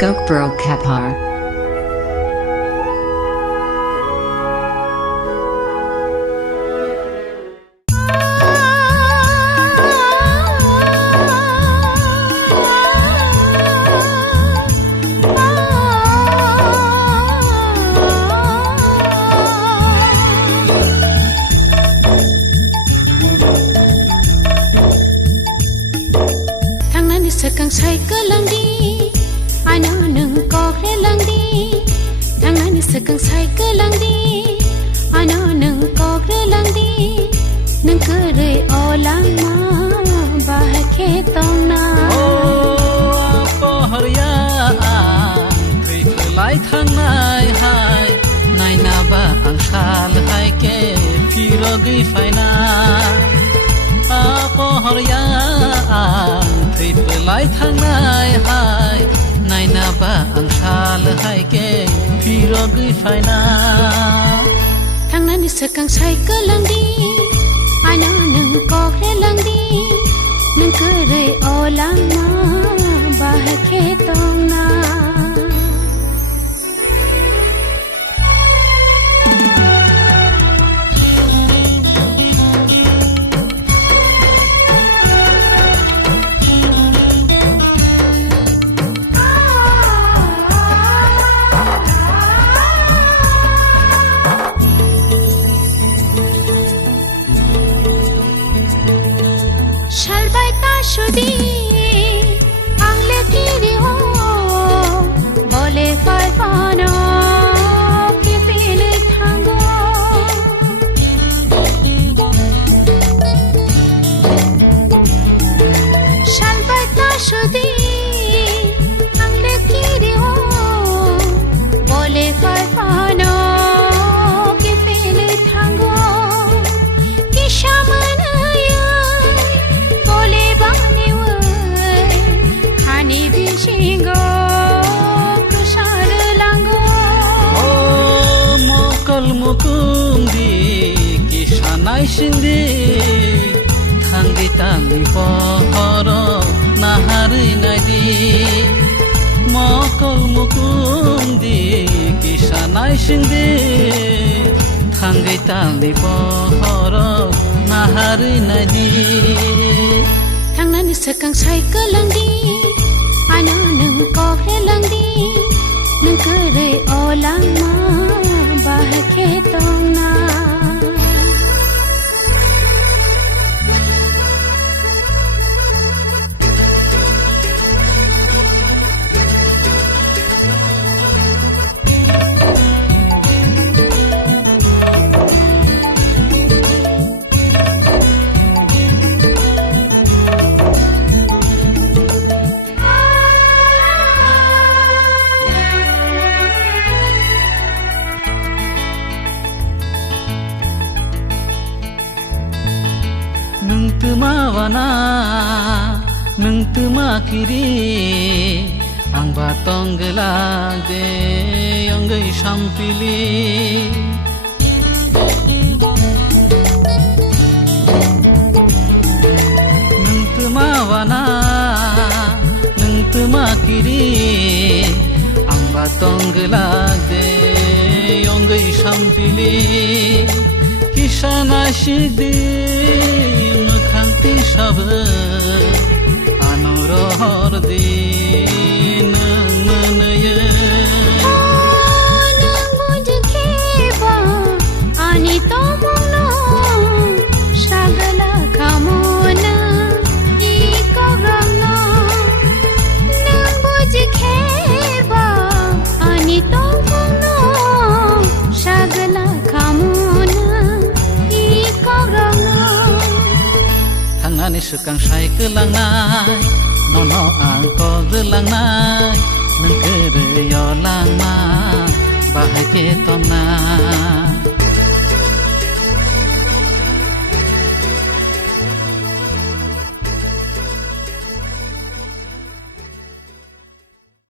Gokbro Kapar. Sekang sai ke langdi, ano nung kok le langdi. Tangan sekang sai ke langdi, ano nung kok le langdi. Nung kere olang ma bahake tong na. Oh, apa harya, kri pelai thang nai hai, nai na ba ang shal hai ke pirogi faina. Apa harya. Pelai thang nai hai nai na ba ang shal hai ke pirogi faina thang nan sekang sai ke langdi ano nung kok le langdi nung kere olang ma bahake tong na Shudi ang le kiri ho bole fai fano ki pile thango shalbai ta shudi ang le kiri ho bole fai fano ki pile thango ki shaman mukundi kishanai shindi thangi tali pohoro nahari nadi mokol mukundi kishanai shindi thangi tali pohoro nahari nadi thangnan sekang sai ke langdi ano nung kok le langdi nung kere olang ma bahake tong na nung tumawana nung tumakiri ang batong gelade yang gay sampili nung tumawana nung tumakiri ang batong gelade yang gay sampili kishana shidi mukhanti shab anuror din manaya nang mujhe ba ani to mono shagala kamona I korona nang mujhe ba ani to mono shagala kamona Thangani sukang sai ke lang nai nono ang ko lang nai nang kere yo lang ma bahake tom nai